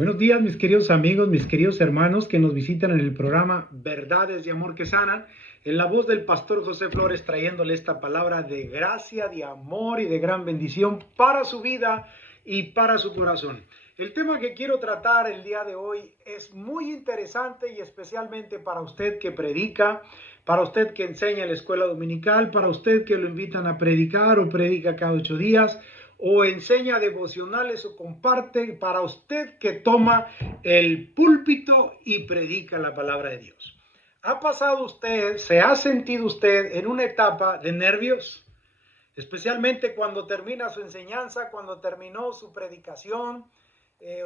Buenos días, mis queridos amigos, mis queridos hermanos que nos visitan en el programa Verdades de Amor que Sanan, en la voz del pastor José Flores, trayéndole esta palabra de gracia, de amor y de gran bendición para su vida y para su corazón. El tema que quiero tratar el día de hoy es muy interesante y especialmente para usted que predica, para usted que enseña en la escuela dominical, para usted que lo invitan a predicar o predica cada 8 días, o enseña devocionales o comparte, para usted que toma el púlpito y predica la palabra de Dios. ¿Ha pasado usted, se ha sentido usted en una etapa de nervios? Especialmente cuando termina su enseñanza, cuando terminó su predicación,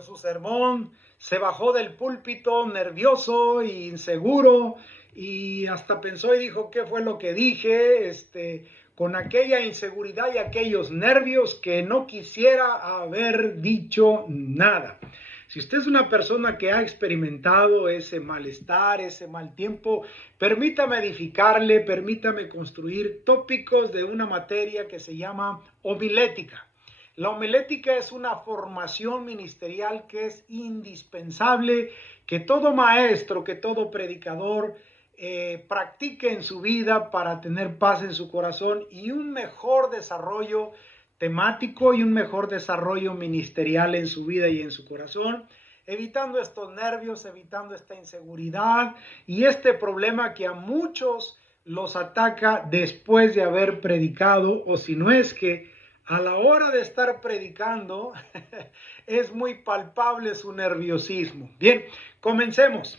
su sermón, se bajó del púlpito nervioso e inseguro y hasta pensó y dijo, ¿qué fue lo que dije? Con aquella inseguridad y aquellos nervios que no quisiera haber dicho nada. Si usted es una persona que ha experimentado ese malestar, ese mal tiempo, permítame edificarle, permítame construir tópicos de una materia que se llama homilética. La homilética es una formación ministerial que es indispensable que todo maestro, que todo predicador practique en su vida para tener paz en su corazón y un mejor desarrollo temático y un mejor desarrollo ministerial en su vida y en su corazón, evitando estos nervios, evitando esta inseguridad y este problema que a muchos los ataca después de haber predicado, o si no es que a la hora de estar predicando es muy palpable su nerviosismo. Bien, comencemos.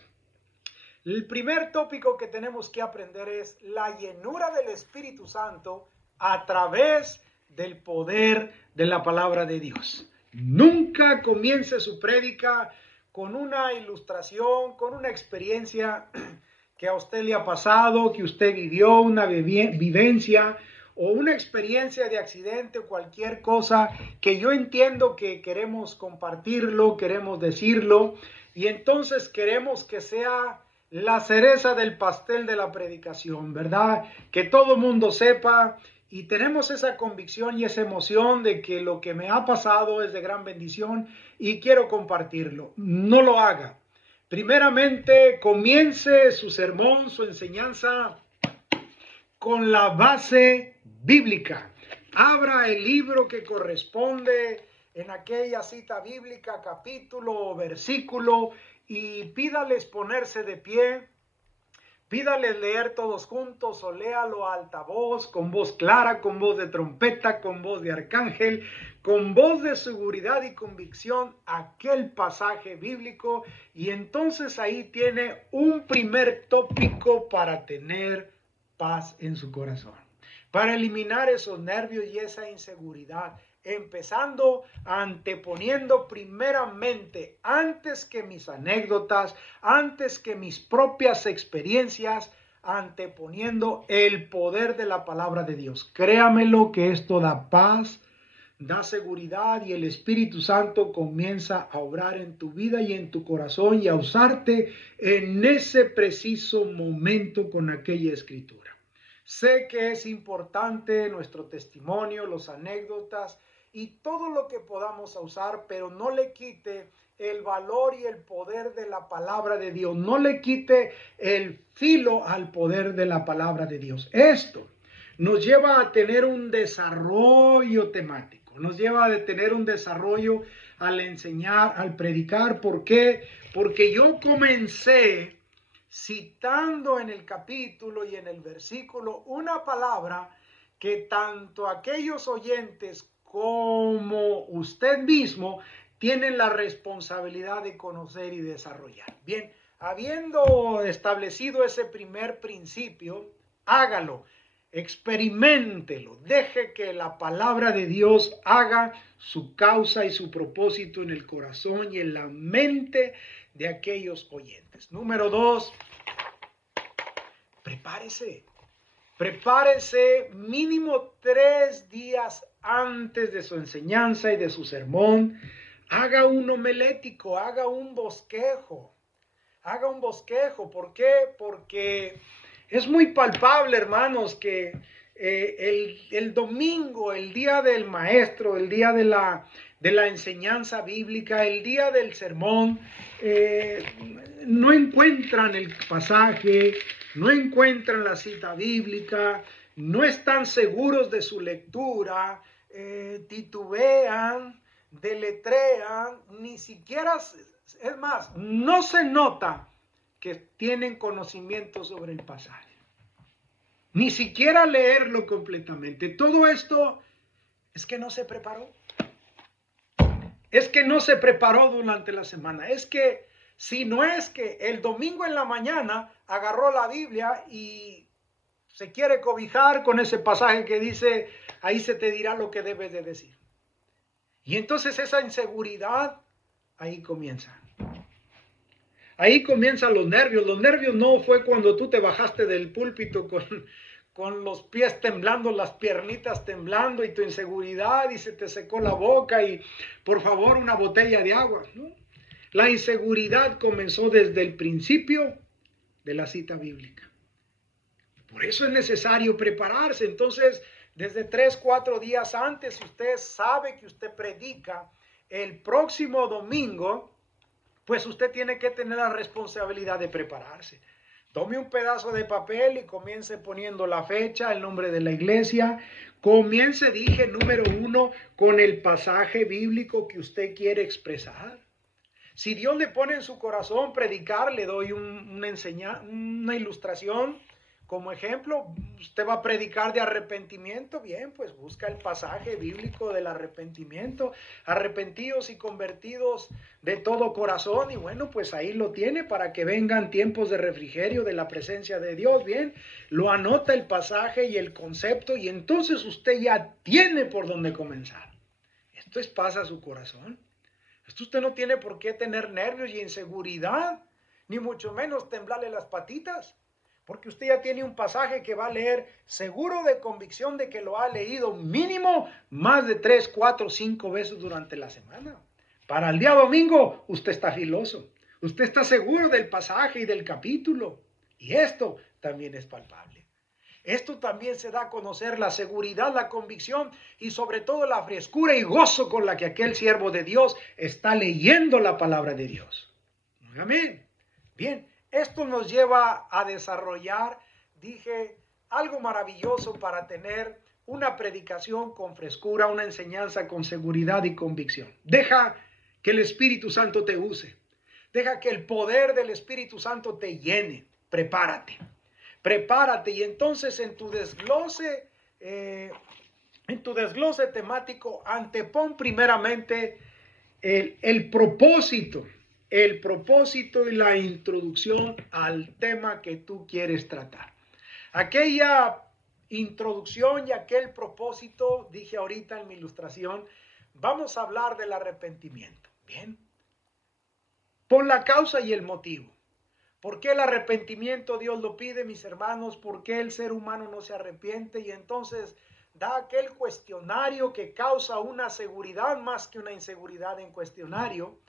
El primer tópico que tenemos que aprender es la llenura del Espíritu Santo a través del poder de la palabra de Dios. Nunca comience su prédica con una ilustración, con una experiencia que a usted le ha pasado, que usted vivió, una vivencia o una experiencia de accidente o cualquier cosa que yo entiendo que queremos compartirlo, queremos decirlo y entonces queremos que sea la cereza del pastel de la predicación, ¿verdad? Que todo mundo sepa y tenemos esa convicción y esa emoción de que lo que me ha pasado es de gran bendición y quiero compartirlo. No lo haga. Primeramente, comience su sermón, su enseñanza con la base bíblica. Abra el libro que corresponde en aquella cita bíblica, capítulo o versículo, y pídales ponerse de pie. Pídales leer todos juntos o léalo a alta voz, con voz clara, con voz de trompeta, con voz de arcángel, con voz de seguridad y convicción aquel pasaje bíblico y entonces ahí tiene un primer tópico para tener paz en su corazón, para eliminar esos nervios y esa inseguridad, empezando anteponiendo primeramente, antes que mis anécdotas, antes que mis propias experiencias, anteponiendo el poder de la palabra de Dios. Créamelo que esto da paz, da seguridad y el Espíritu Santo comienza a obrar en tu vida y en tu corazón y a usarte en ese preciso momento con aquella escritura. Sé que es importante nuestro testimonio, los anécdotas y todo lo que podamos usar, pero no le quite el valor y el poder de la palabra de Dios. No le quite el filo al poder de la palabra de Dios. Esto nos lleva a tener un desarrollo temático, nos lleva a tener un desarrollo al enseñar, al predicar. ¿Por qué? Porque yo comencé citando en el capítulo y en el versículo una palabra que tanto aquellos oyentes como usted mismo tienen la responsabilidad de conocer y desarrollar. Bien, habiendo establecido ese primer principio, hágalo, experiméntelo, deje que la palabra de Dios haga su causa y su propósito en el corazón y en la mente de aquellos oyentes. Número 2, prepárese. Prepárese mínimo 3 días antes de su enseñanza y de su sermón. Haga un homilético, haga un bosquejo. Haga un bosquejo. ¿Por qué? Porque es muy palpable, hermanos, que el domingo, el día del maestro, el día de de la enseñanza bíblica, el día del sermón, no encuentran el pasaje, no encuentran la cita bíblica, no están seguros de su lectura, titubean, deletrean, ni siquiera, es más, no se nota que tienen conocimiento sobre el pasaje. Ni siquiera leerlo completamente. Todo esto es que no se preparó. Es que no se preparó durante la semana. Es que si no es que el domingo en la mañana agarró la Biblia y se quiere cobijar con ese pasaje que dice, ahí se te dirá lo que debes de decir. Y entonces esa inseguridad, ahí comienza. Ahí comienzan los nervios. Los nervios no fue cuando tú te bajaste del púlpito con los pies temblando, las piernitas temblando y tu inseguridad y se te secó la boca y por favor una botella de agua, ¿no? La inseguridad comenzó desde el principio de la cita bíblica. Por eso es necesario prepararse. Entonces, desde 3, 4 días antes, si usted sabe que usted predica el próximo domingo, pues usted tiene que tener la responsabilidad de prepararse. Tome un pedazo de papel y comience poniendo la fecha, el nombre de la iglesia. Comience, dije, número 1, con el pasaje bíblico que usted quiere expresar. Si Dios le pone en su corazón predicar, le doy una ilustración. Como ejemplo, usted va a predicar de arrepentimiento, bien, pues busca el pasaje bíblico del arrepentimiento, arrepentidos y convertidos de todo corazón, y bueno, pues ahí lo tiene para que vengan tiempos de refrigerio de la presencia de Dios, bien, lo anota el pasaje y el concepto, y entonces usted ya tiene por dónde comenzar. Esto es paz a su corazón. Esto usted no tiene por qué tener nervios y inseguridad, ni mucho menos temblarle las patitas. Porque usted ya tiene un pasaje que va a leer seguro de convicción de que lo ha leído mínimo más de 3, 4, 5 veces durante la semana. Para el día domingo usted está filoso. Usted está seguro del pasaje y del capítulo. Y esto también es palpable. Esto también se da a conocer la seguridad, la convicción y sobre todo la frescura y gozo con la que aquel siervo de Dios está leyendo la palabra de Dios. Amén. Bien. Esto nos lleva a desarrollar, dije, algo maravilloso para tener una predicación con frescura, una enseñanza con seguridad y convicción. Deja que el Espíritu Santo te use. Deja que el poder del Espíritu Santo te llene. Prepárate. Prepárate y entonces en tu desglose temático, antepon primeramente el propósito y la introducción al tema que tú quieres tratar. Aquella introducción y aquel propósito, dije ahorita en mi ilustración, vamos a hablar del arrepentimiento. Bien. Por la causa y el motivo. ¿Por qué el arrepentimiento Dios lo pide, mis hermanos? ¿Por qué el ser humano no se arrepiente? Y entonces da aquel cuestionario que causa una seguridad más que una inseguridad en cuestionario,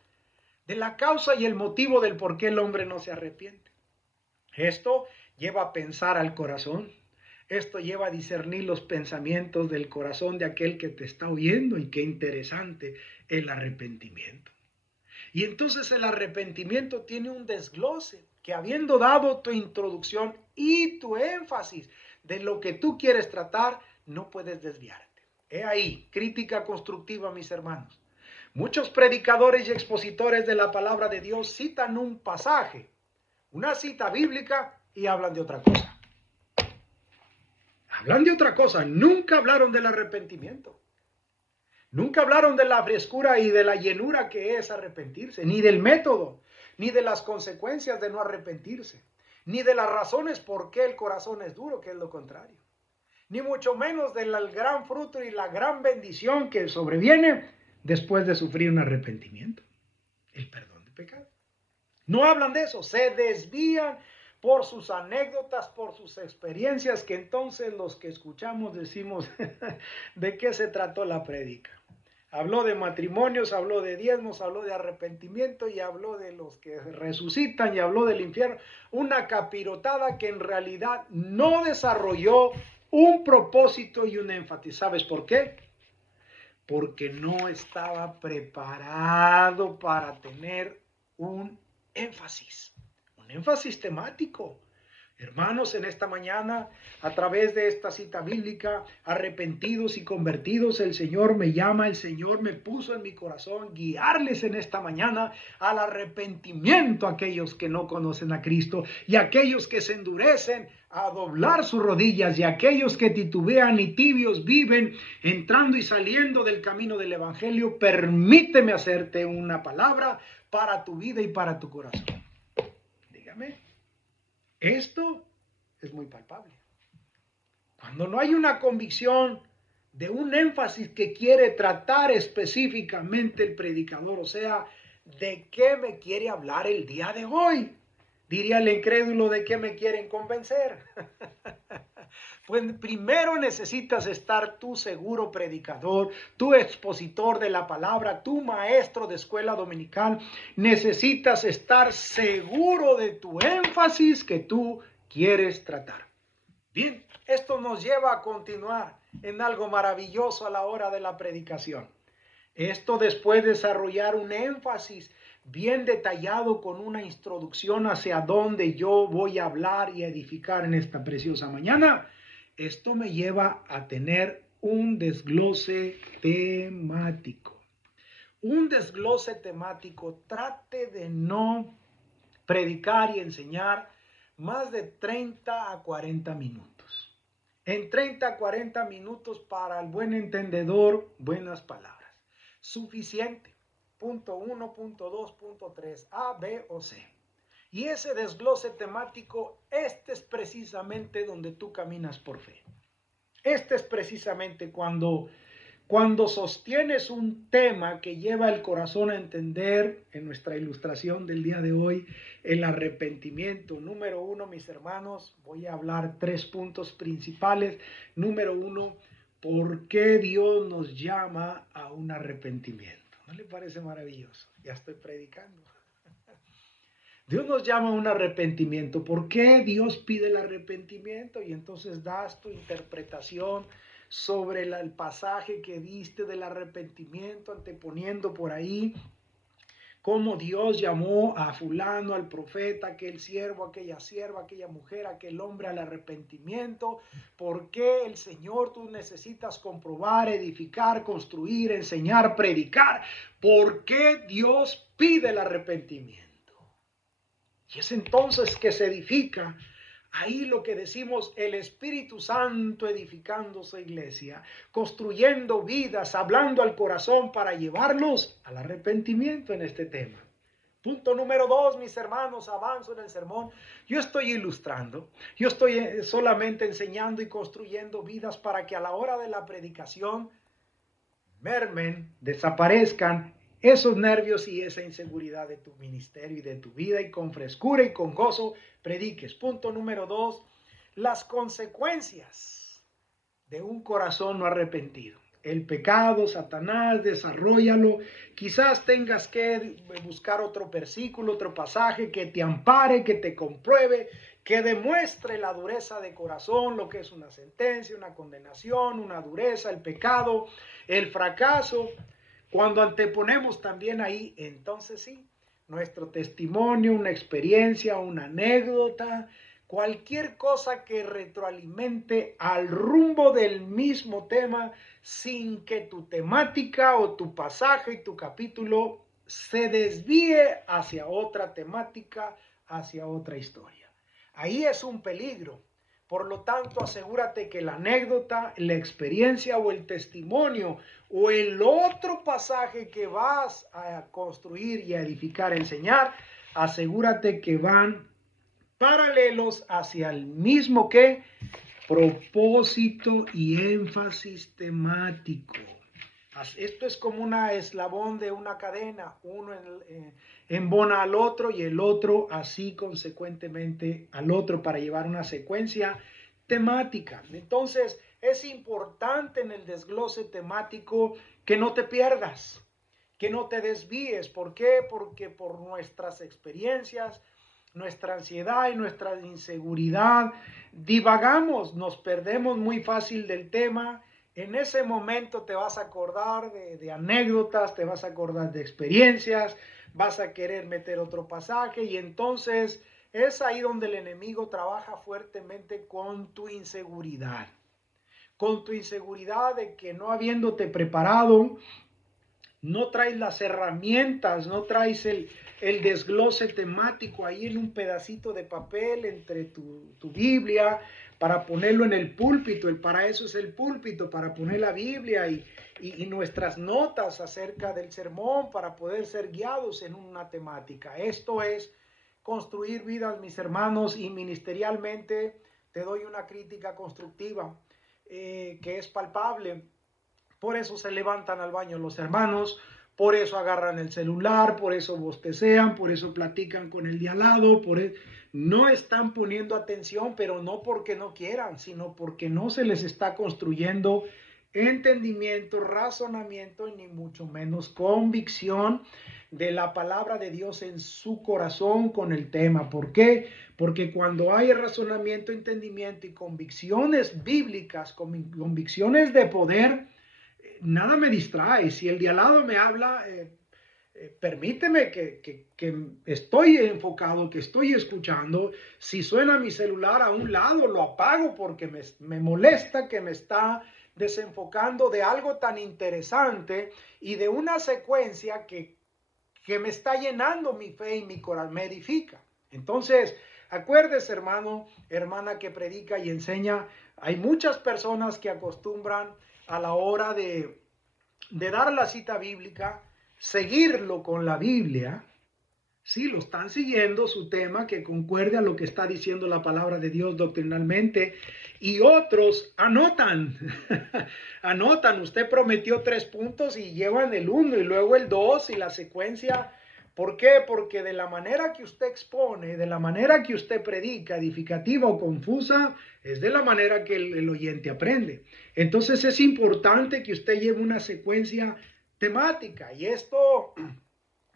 de la causa y el motivo del por qué el hombre no se arrepiente. Esto lleva a pensar al corazón. Esto lleva a discernir los pensamientos del corazón de aquel que te está oyendo, y qué interesante el arrepentimiento. Y entonces el arrepentimiento tiene un desglose que, habiendo dado tu introducción y tu énfasis de lo que tú quieres tratar, no puedes desviarte. He ahí, crítica constructiva, mis hermanos. Muchos predicadores y expositores de la palabra de Dios citan un pasaje, una cita bíblica, y hablan de otra cosa. Hablan de otra cosa, nunca hablaron del arrepentimiento. Nunca hablaron de la frescura y de la llenura que es arrepentirse, ni del método, ni de las consecuencias de no arrepentirse, ni de las razones por qué el corazón es duro, que es lo contrario, ni mucho menos del gran fruto y la gran bendición que sobreviene después de sufrir un arrepentimiento, el perdón de pecados. No hablan de eso, se desvían por sus anécdotas, por sus experiencias, que entonces los que escuchamos decimos, ¿de qué se trató la prédica? Habló de matrimonios, habló de diezmos, habló de arrepentimiento y habló de los que resucitan y habló del infierno. Una capirotada que en realidad no desarrolló un propósito y un énfasis. ¿Sabes por qué? porque no estaba preparado para tener un énfasis temático. Hermanos, en esta mañana, a través de esta cita bíblica, arrepentidos y convertidos, el Señor me llama, el Señor me puso en mi corazón guiarles en esta mañana al arrepentimiento a aquellos que no conocen a Cristo y aquellos que se endurecen a doblar sus rodillas y aquellos que titubean y tibios viven entrando y saliendo del camino del Evangelio. Permíteme hacerte una palabra para tu vida y para tu corazón. Dígame. Esto es muy palpable. Cuando no hay una convicción de un énfasis que quiere tratar específicamente el predicador, o sea, ¿de qué me quiere hablar el día de hoy? Diría el incrédulo, ¿de qué me quieren convencer? Pues primero necesitas estar tú seguro predicador, tú expositor de la palabra, tú maestro de escuela dominical. Necesitas estar seguro de tu énfasis que tú quieres tratar. Bien, esto nos lleva a continuar en algo maravilloso a la hora de la predicación. Esto después de desarrollar un énfasis bien detallado con una introducción hacia dónde yo voy a hablar y edificar en esta preciosa mañana, esto me lleva a tener un desglose temático. Un desglose temático, trate de no predicar y enseñar más de 30 a 40 minutos. En 30 a 40 minutos para el buen entendedor, buenas palabras. Suficiente. Punto 1, punto 2, punto 3, A, B o C. Y ese desglose temático, este es precisamente donde tú caminas por fe. Este es precisamente cuando sostienes un tema que lleva el corazón a entender, en nuestra ilustración del día de hoy, el arrepentimiento. Número 1, mis hermanos, voy a hablar 3 puntos principales. Número 1, ¿por qué Dios nos llama a un arrepentimiento? ¿No le parece maravilloso? Ya estoy predicando. Dios nos llama a un arrepentimiento. ¿Por qué Dios pide el arrepentimiento? Y entonces das tu interpretación sobre el pasaje que diste del arrepentimiento, anteponiendo por ahí cómo Dios llamó a fulano, al profeta, aquel siervo, aquella sierva, aquella mujer, aquel hombre al arrepentimiento. ¿Por qué el Señor tú necesitas comprobar, edificar, construir, enseñar, predicar? ¿Por qué Dios pide el arrepentimiento? Y es entonces que se edifica ahí lo que decimos el Espíritu Santo edificando su iglesia, construyendo vidas, hablando al corazón para llevarlos al arrepentimiento en este tema. Punto número 2, mis hermanos, avanzo en el sermón. Yo estoy ilustrando, yo estoy solamente enseñando y construyendo vidas para que a la hora de la predicación mermen, desaparezcan esos nervios y esa inseguridad de tu ministerio y de tu vida, y con frescura y con gozo prediques. Punto número 2, las consecuencias de un corazón no arrepentido. El pecado, Satanás, desarróllalo. Quizás tengas que buscar otro versículo, otro pasaje que te ampare, que te compruebe, que demuestre la dureza de corazón, lo que es una sentencia, una condenación, una dureza, el pecado, el fracaso. Cuando anteponemos también ahí, entonces sí, nuestro testimonio, una experiencia, una anécdota, cualquier cosa que retroalimente al rumbo del mismo tema sin que tu temática o tu pasaje y tu capítulo se desvíe hacia otra temática, hacia otra historia. Ahí es un peligro. Por lo tanto, asegúrate que la anécdota, la experiencia o el testimonio o el otro pasaje que vas a construir y a edificar, enseñar, asegúrate que van paralelos hacia el mismo que propósito y énfasis temático. Esto es como una eslabón de una cadena, uno embona al otro y el otro así consecuentemente al otro para llevar una secuencia temática. Entonces es importante en el desglose temático que no te pierdas, que no te desvíes. ¿Por qué? Porque por nuestras experiencias, nuestra ansiedad y nuestra inseguridad, divagamos, nos perdemos muy fácil del tema En ese momento te vas a acordar de anécdotas, te vas a acordar de experiencias, vas a querer meter otro pasaje y entonces es ahí donde el enemigo trabaja fuertemente con tu inseguridad de que no habiéndote preparado, no traes las herramientas, no traes el desglose temático ahí en un pedacito de papel entre tu Biblia para ponerlo en el púlpito. Para eso es el púlpito, para poner la Biblia y nuestras notas acerca del sermón para poder ser guiados en una temática. Esto es construir vidas, mis hermanos, y ministerialmente te doy una crítica constructiva que es palpable. Por eso se levantan al baño los hermanos, por eso agarran el celular, por eso bostecean, por eso platican con el de al lado, no están poniendo atención, pero no porque no quieran, sino porque no se les está construyendo entendimiento, razonamiento y ni mucho menos convicción de la palabra de Dios en su corazón con el tema. ¿Por qué? Porque cuando hay razonamiento, entendimiento y convicciones bíblicas, convicciones de poder, nada me distrae. Si el de al lado me habla, permíteme que estoy enfocado, que estoy escuchando. Si suena mi celular a un lado, lo apago porque me molesta que me está desenfocando de algo tan interesante y de una secuencia que me está llenando mi fe y mi corazón, me edifica. Entonces, acuérdese, hermano, hermana que predica y enseña, hay muchas personas que acostumbran a la hora de dar la cita bíblica, seguirlo con la Biblia. Sí, lo están siguiendo su tema que concuerde a lo que está diciendo la palabra de Dios doctrinalmente. Y otros anotan, anotan, usted prometió 3 puntos y llevan el 1 y luego el 2 y la secuencia. ¿Por qué? Porque de la manera que usted expone, de la manera que usted predica, edificativa o confusa, es de la manera que el oyente aprende. Entonces es importante que usted lleve una secuencia temática y esto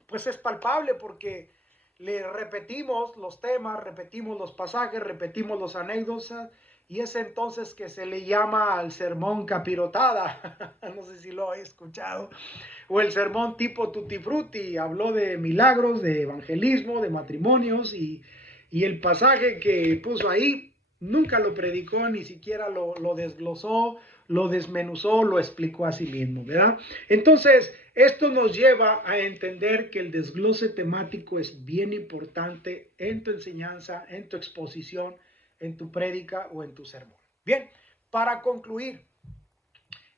pues es palpable porque le repetimos los temas, repetimos los pasajes, repetimos los anécdotas y es entonces que se le llama al sermón capirotada, no sé si lo he escuchado, o el sermón tipo tutti frutti, habló de milagros, de evangelismo, de matrimonios y el pasaje que puso ahí nunca lo predicó, ni siquiera lo desglosó, lo desmenuzó, lo explicó a sí mismo, ¿verdad? Entonces, esto nos lleva a entender que el desglose temático es bien importante en tu enseñanza, en tu exposición, en tu prédica o en tu sermón. Bien, para concluir,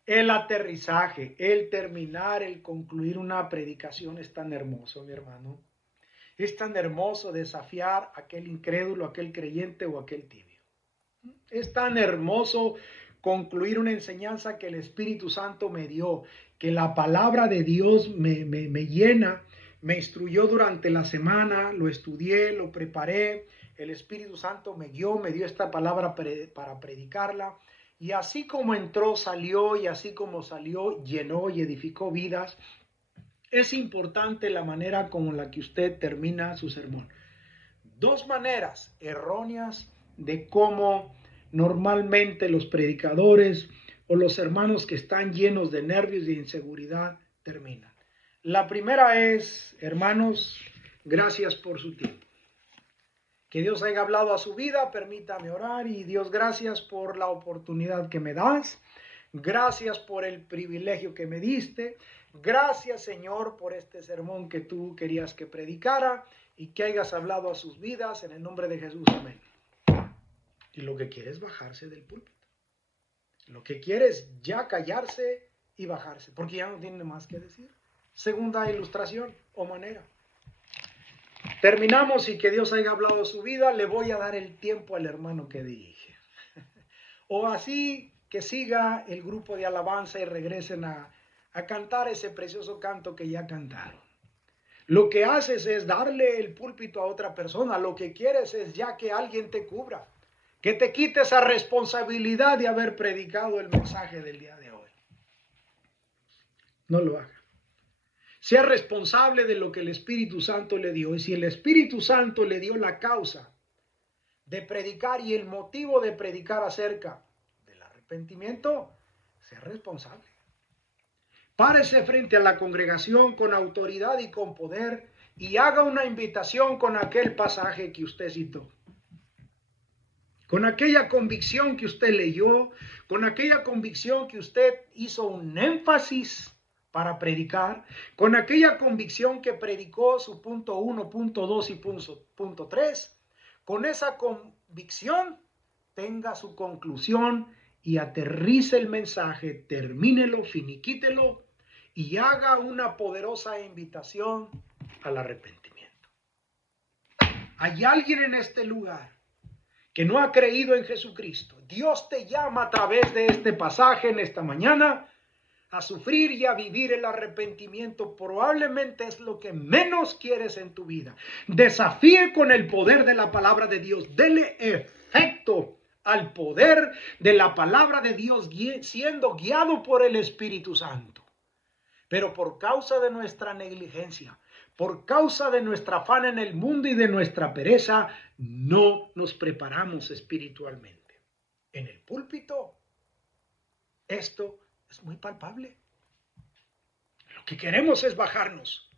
el aterrizaje, el terminar, el concluir una predicación es tan hermoso, mi hermano. Es tan hermoso desafiar a aquel incrédulo, a aquel creyente o a aquel tibio. Es tan hermoso concluir una enseñanza que el Espíritu Santo me dio, que la palabra de Dios me llena, me instruyó durante la semana, lo estudié, lo preparé, el Espíritu Santo me guió, me dio esta palabra para predicarla, y así como entró, salió, y así como salió, llenó y edificó vidas. Es importante la manera como la que usted termina su sermón. 2 maneras erróneas de cómo normalmente los predicadores o los hermanos que están llenos de nervios y de inseguridad terminan. La primera es, hermanos, gracias por su tiempo. Que Dios haya hablado a su vida, permítame orar y Dios, gracias por la oportunidad que me das. Gracias por el privilegio que me diste. Gracias, Señor, por este sermón que tú querías que predicara y que hayas hablado a sus vidas en el nombre de Jesús. Amén. Y lo que quiere es bajarse del púlpito. Lo que quiere es ya callarse y bajarse, porque ya no tiene más que decir. Segunda ilustración o manera. Terminamos y que Dios haya hablado su vida, le voy a dar el tiempo al hermano que dirige. O así que siga el grupo de alabanza y regresen a cantar ese precioso canto que ya cantaron. Lo que haces es darle el púlpito a otra persona, lo que quieres es ya que alguien te cubra, que te quite esa responsabilidad de haber predicado el mensaje del día de hoy. No lo haga. Sea responsable de lo que el Espíritu Santo le dio. Y si el Espíritu Santo le dio la causa de predicar y el motivo de predicar acerca del arrepentimiento, sea responsable. Párese frente a la congregación con autoridad y con poder y haga una invitación con aquel pasaje que usted citó. Con aquella convicción que usted leyó, con aquella convicción que usted hizo un énfasis para predicar, con aquella convicción que predicó su punto 1, punto 2 y punto 3, con esa convicción tenga su conclusión y aterrice el mensaje, termínelo, finiquítelo y haga una poderosa invitación al arrepentimiento. Hay alguien en este lugar que no ha creído en Jesucristo. Dios te llama a través de este pasaje en esta mañana a sufrir y a vivir el arrepentimiento. Probablemente es lo que menos quieres en tu vida. Desafíe con el poder de la palabra de Dios. Dele efecto al poder de la palabra de Dios siendo guiado por el Espíritu Santo. Pero por causa de nuestra negligencia, por causa de nuestra afán en el mundo y de nuestra pereza, no nos preparamos espiritualmente. En el púlpito, esto es muy palpable. Lo que queremos es bajarnos.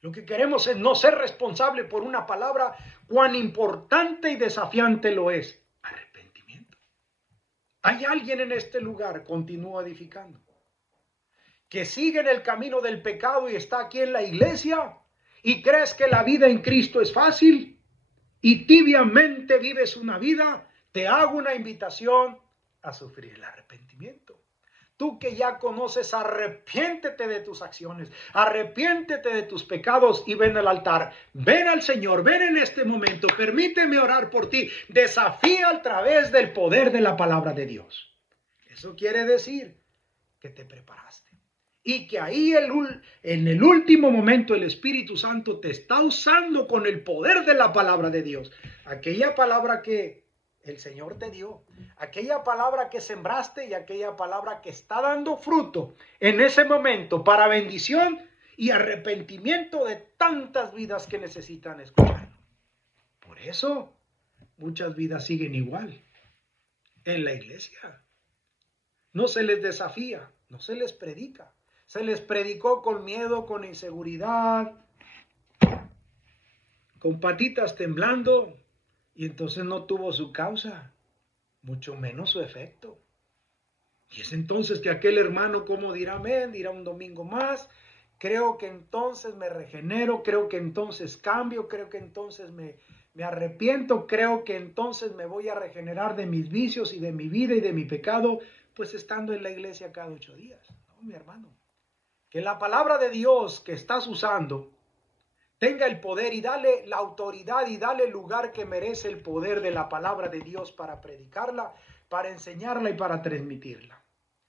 Lo que queremos es no ser responsable por una palabra cuán importante y desafiante lo es. Arrepentimiento. Hay alguien en este lugar, continúa edificando, que sigue en el camino del pecado y está aquí en la iglesia y crees que la vida en Cristo es fácil y tibiamente vives una vida, te hago una invitación a sufrir el arrepentimiento. Tú que ya conoces, arrepiéntete de tus acciones, arrepiéntete de tus pecados y ven al altar. Ven al Señor, ven en este momento, permíteme orar por ti. Desafía a través del poder de la palabra de Dios. Eso quiere decir que te preparaste. Y que ahí en el último momento el Espíritu Santo te está usando con el poder de la palabra de Dios. Aquella palabra que el Señor te dio, aquella palabra que sembraste y aquella palabra que está dando fruto en ese momento para bendición y arrepentimiento de tantas vidas que necesitan escuchar. Por eso muchas vidas siguen igual en la iglesia. No se les desafía, no se les predica. Se les predicó con miedo, con inseguridad, con patitas temblando, y entonces no tuvo su causa, mucho menos su efecto. Y es entonces que aquel hermano, como dirá, amén, dirá un domingo más, creo que entonces me regenero, creo que entonces cambio, creo que entonces me arrepiento, creo que entonces me voy a regenerar de mis vicios y de mi vida y de mi pecado, pues estando en la iglesia cada 8 días. No, mi hermano. Que la palabra de Dios que estás usando tenga el poder y dale la autoridad y dale el lugar que merece el poder de la palabra de Dios para predicarla, para enseñarla y para transmitirla.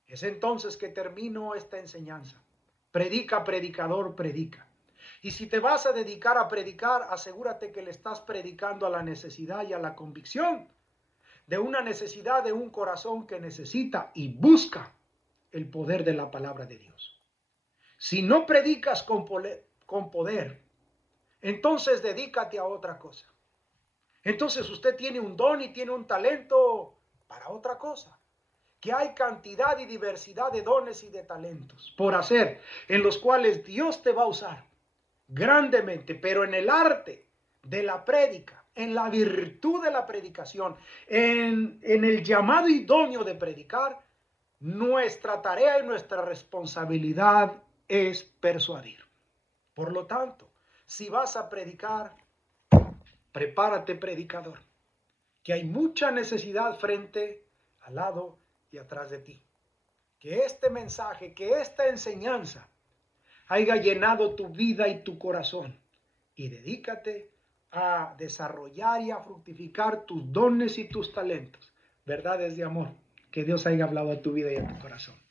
Es entonces que termino esta enseñanza. Predica, predicador, predica. Y si te vas a dedicar a predicar, asegúrate que le estás predicando a la necesidad y a la convicción de una necesidad de un corazón que necesita y busca el poder de la palabra de Dios. Si no predicas con poder, entonces dedícate a otra cosa. Entonces usted tiene un don y tiene un talento para otra cosa. Que hay cantidad y diversidad de dones y de talentos por hacer, en los cuales Dios te va a usar grandemente, pero en el arte de la prédica, en la virtud de la predicación, en el llamado idóneo de predicar, nuestra tarea y nuestra responsabilidad es persuadir. Por lo tanto, si vas a predicar, prepárate, predicador, que hay mucha necesidad frente, al lado y atrás de ti. Que este mensaje, que esta enseñanza haya llenado tu vida y tu corazón y dedícate a desarrollar y a fructificar tus dones y tus talentos, verdades de amor, que Dios haya hablado a tu vida y a tu corazón.